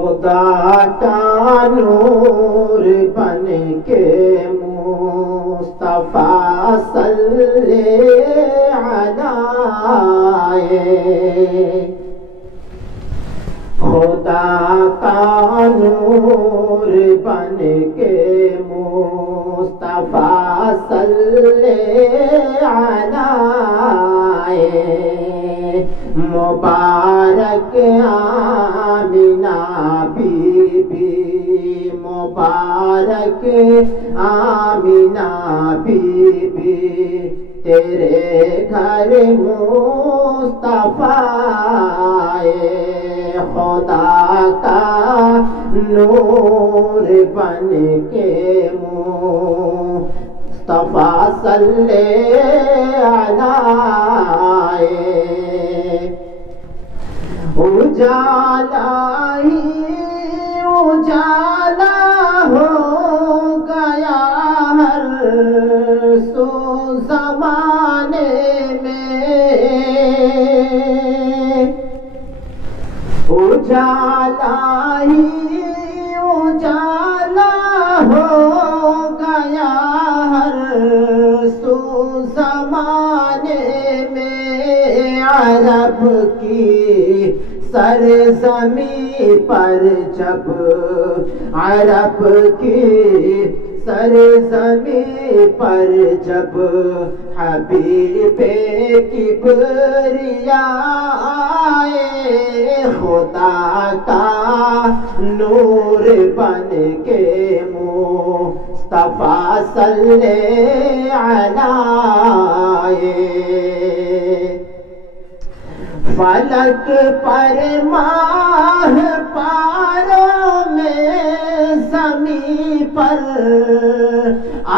خدا کا نور بن کے مصطفیٰ صلی علیہ، خدا کا نور بن کے مصطفیٰ صلی علیہ، مبارک آمینہ بی بی، مبارک آمینہ بی بی، تیرے گھر مصطفیٰ خدا کا نور بن کے مصطفیٰ صلی علیہ، اجالا ہی اجالا ہو گیا ہر سو زمانے میں، اجالا ہی اجالا ہو گیا ہر سو زمانے میں، عرب کی سرزمین پر جب، عرب کی سرزمین پر جب حبیب کبریاء آئے، خدا کا نور بن کے مصطفیٰ صلی علیہ، فلک پر ماہ پاروں میں، زمین پر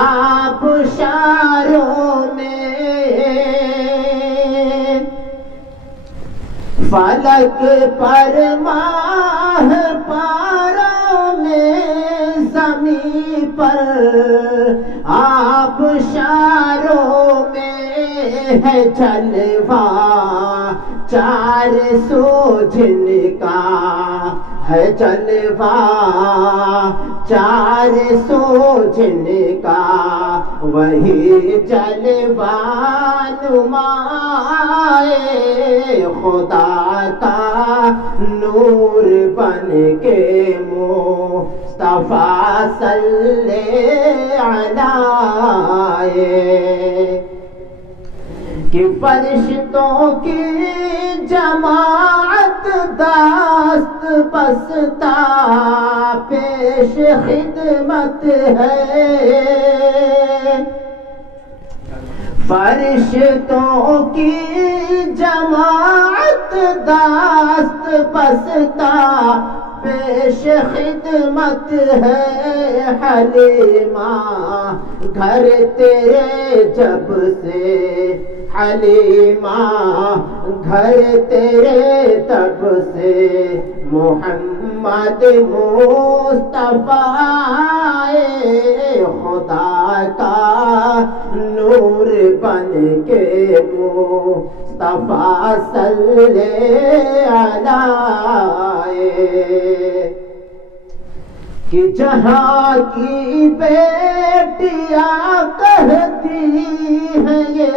آبشاروں میں، فلک پر ماہ پاروں میں، زمین پر آبشاروں میں، ہے جلوہ چار سو جن کا، ہے جلوہ چار سو جن کا، وہی جلوہ نمائے، خدا کا نور بن کے مصطفیٰ صلی علیہ، کہ فرشتوں کی جماعت دست بستہ پیش خدمت ہے، فرشتوں کی جماعت دست بستہ پیش خدمت ہے، حلیمہ گھر تیرے جب سے، حلیمہ گھر تیرے تب سے، محمد مصطفیٰ خدا کا نور بن کے مصطفیٰ صلی علیہ، کہ جہاں کی بیٹیاں کہتی ہیں یہ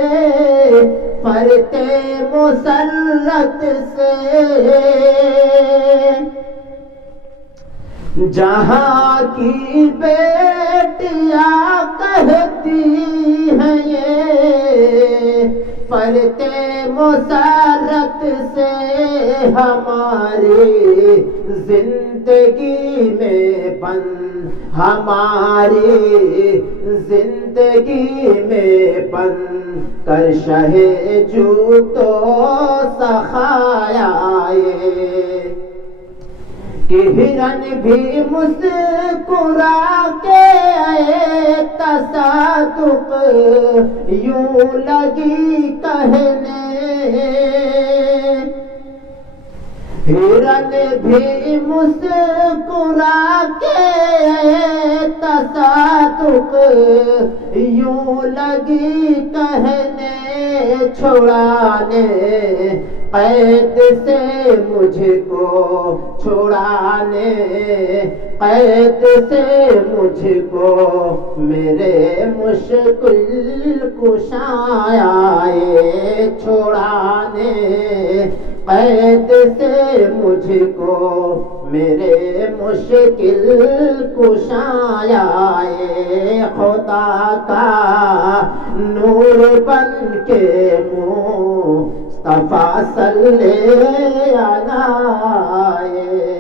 فرتے مسرت سے، جہاں کی بیٹیاں کہتی ہیں یہ فرتے مسرت سے، ہماری زندگی میں بند، ہماری زندگی میں بند کر شہ جو تو سخایا، کہ ہرن بھی مسکرا کے تصادق یوں لگی کہنے، ہرن بھی مسکرا کے تصادق یوں لگی کہنے چھڑانے، قید سے مجھ کو چھڑانے، قید سے مجھ کو میرے مشکل کشا آئے چھڑانے، قید سے مجھ کو میرے مشکل کشا آئے، خدا کا نور بن کے مصطفیٰ صلی اللہ علیہ